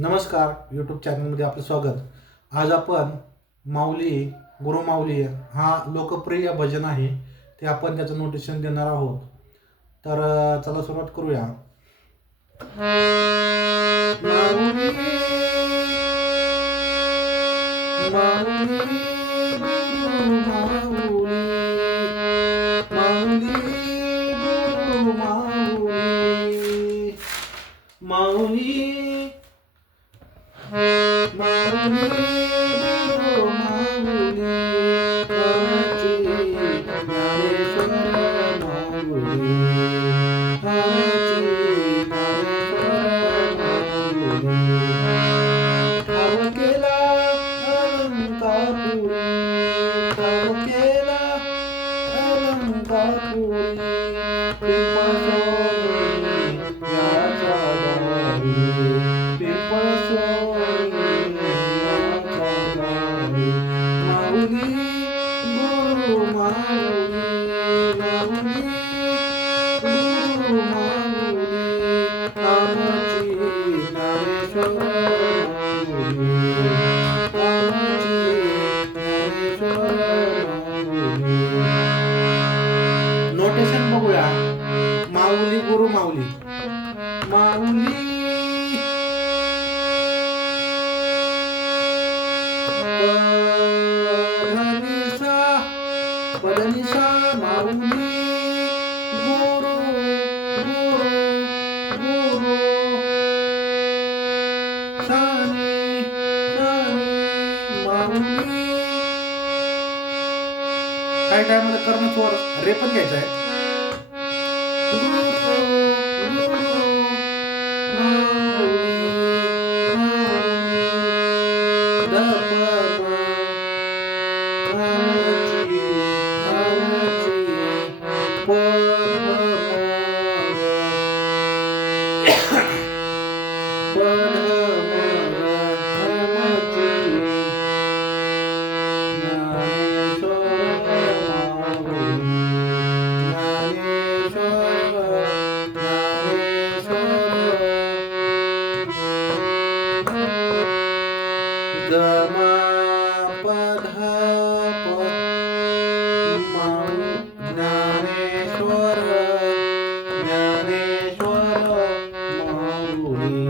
नमस्कार, यूट्यूब चॅनलमध्ये आपलं स्वागत. आज आपण माऊली गुरु माऊली हा लोकप्रिय भजन आहे ते आपण त्याचं नोटेशन देणार आहोत. तर चला सुरुवात करूया. माऊली माऊली गुरु माऊली माऊली गुरु माऊली माऊली माऊली गुरु माऊली आमची ज्ञानेश्वर माऊली आमची ज्ञानेश्वर माऊली ठाव केला अलंकापुरी ठाव केला अलंकापुरी पिंपळ सोनी याचा दारी पिंपळ सोनी माऊली गुरु माऊली माऊली गुरु माऊली आमची ज्ञानेश्वर माऊली आमची ज्ञानेश्वर माऊली. नोटेशन बघूया. माऊली गुरु माऊली माऊली पदनिसा माऊली गुरु गुरु गुरु सानी सानी माऊली. काही टायमाला कर्मस्वर रे पण घ्यायचा आहे. गुरु गुरु माऊली गमा पधा ज्ञानेश्वर ज्ञानेश्वर माऊली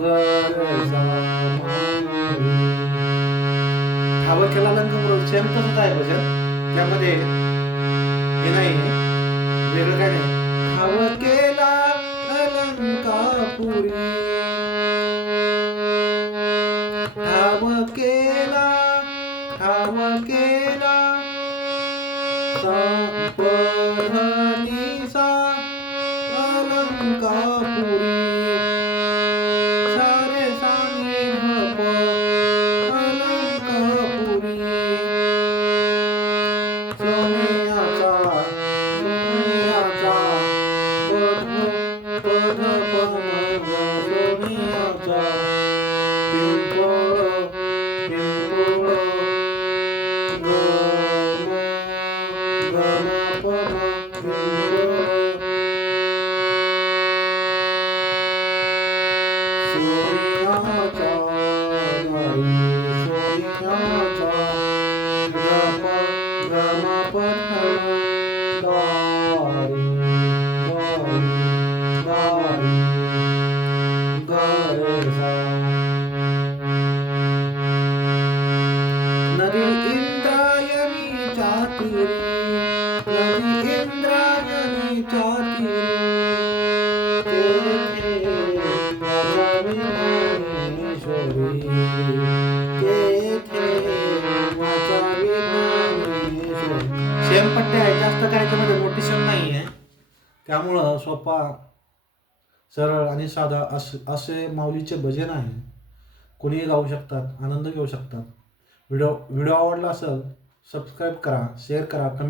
गरजा माऊली. ठाव केला अलंकापुरी सेम तसंच आहे भजन. त्यामध्ये हे नाही वेगळं काय नाही. ठाव केला अलंकापुरी ठाव केला पधनिसा अलंकापुरी सारे सानी धप अलंकापुरी सोनियाचा पध पध पमग सोनियाचा पिंपळ पिंपळ गम पम पिंपळ सोनियाचा गाई सोनियाचा गम गम पथ दारी दारी दारी गरजा. नदी इंद्रायणीच्या तीरी नदी इंद्रायणीच्या तीरी तेथे वाचावी ज्ञानेश्वरी तेथे वाचावी ज्ञानेश्वरी. सेम पट्टे आहे. जास्त काय त्यामध्ये नोटेशन नाही आहे. त्यामुळं सोपा सरळ आणि साधा असे माऊलीचे भजन आहे. कोणीही गाऊ शकतात, आनंद घेऊ शकतात. व्हिडिओ आवडला असेल सबस्क्राईब करा, शेअर करा, कमेंट